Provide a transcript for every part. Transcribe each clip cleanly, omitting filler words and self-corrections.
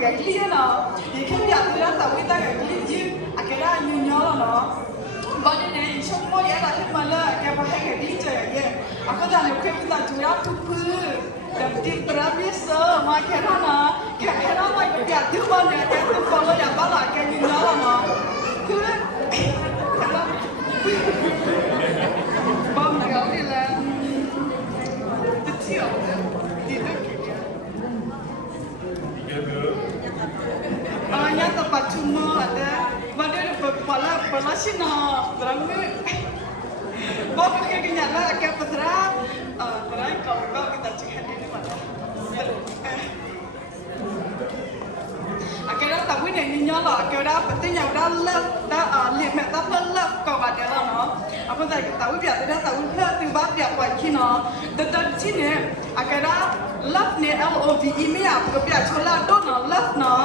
cái lia nó thì khi bây giờ tôi đã tạo ra cái lia chứ cái đó như nhớ là nó còn như này trong mỗi cái là khi mà là cái bao cái lia chơi vậy có rằng là khi bây giờ chúng ta thu phư làm tin para biết sơ mà cái đó mà cái thứ ba này cái thứ ba là bao là cái như nhớ là nó cứ bom cái này là tiếp nyata pacuma ada, mana pala sina, terang ni, bawa pakai kenyala, kayak petera, terang kau kita cakap ini mana, akhirnya tahu ini nyala, akhirnya pentingnya udah lihat meta love kau ada lah no, apa saya tahu biar tidak tahu tiba dia buat kino, dan sini akhirnya love ni LOVE ni ya, biar coba dona love no.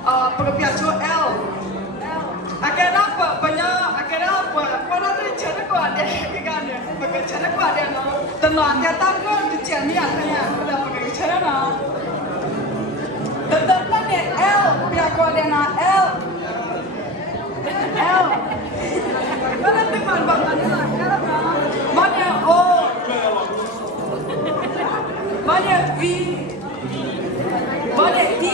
Perbiaso L. Akhirnya pada tu cara kau ada kan? Pakai cara kau ada no. Tenang dia tahu tu cara ni akhirnya pada pakai cara no. Tenang ni L biar kau ada na L. Mana tu mana ni lah L na. Mana O. Mana V. Mana D.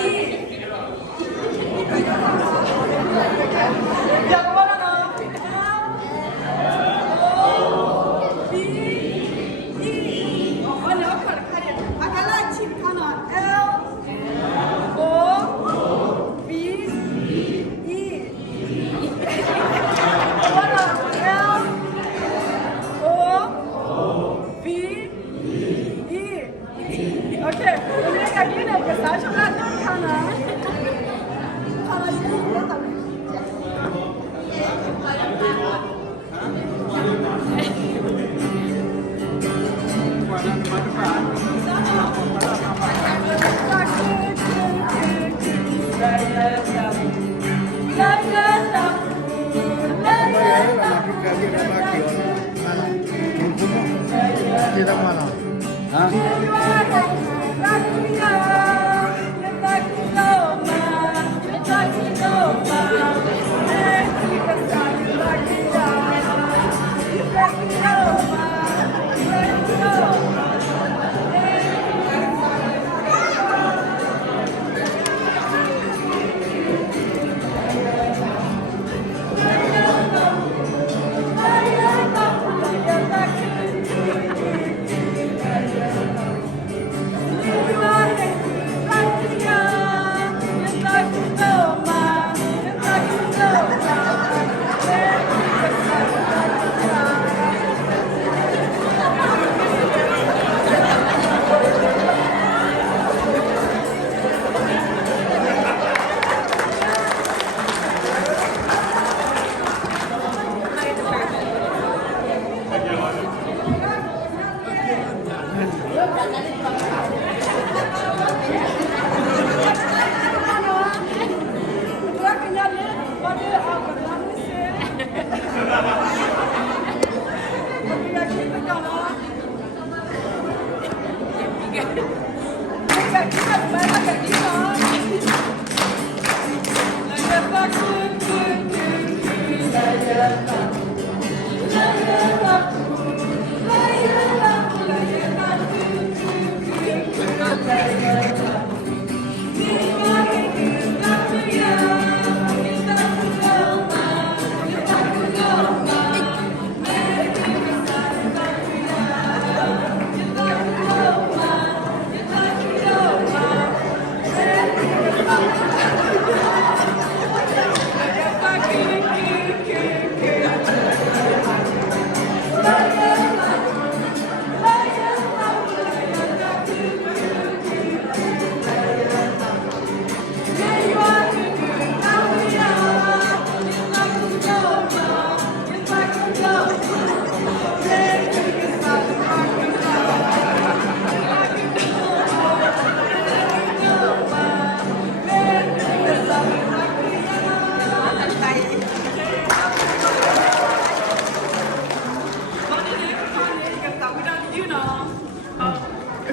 Yang mana nak? O, B, E. Oh, mana akar kaya? Akar lagi mana? L, O, B, E. Mana? L, O, B, E. Okay, ini kaki ni kita cuba mana? Kita mana? Hah?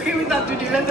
Khi mình tập thì là